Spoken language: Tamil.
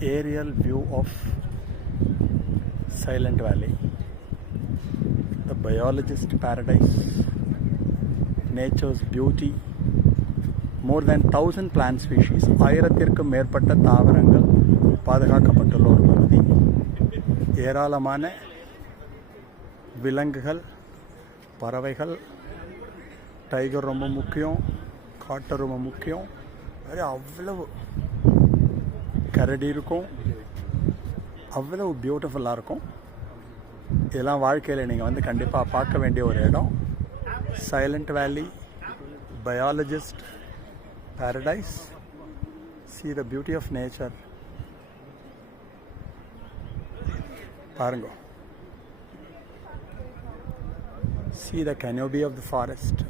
aerial view of Silent Valley. The biologist paradise, nature's beauty, more than thousand plant species ஆயிரத்திற்கும் மேற்பட்ட தாவரங்கள் பாதுகாக்கப்பட்டுள்ள ஒரு பகுதி. ஏராளமான விலங்குகள் பறவைகள் டைகர் ரொம்ப முக்கியம் காட்டு ரொம்ப முக்கியம். அது அவ்வளவு கரடி இருக்கும். அவ்வளவு பியூட்டிஃபுல்லாக இருக்கும். இதெல்லாம் வாழ்க்கையில் நீங்கள் வந்து கண்டிப்பாக பார்க்க வேண்டிய ஒரு இடம். Silent valley biologist paradise see the beauty of nature பாருங்க. See the canopy of the forest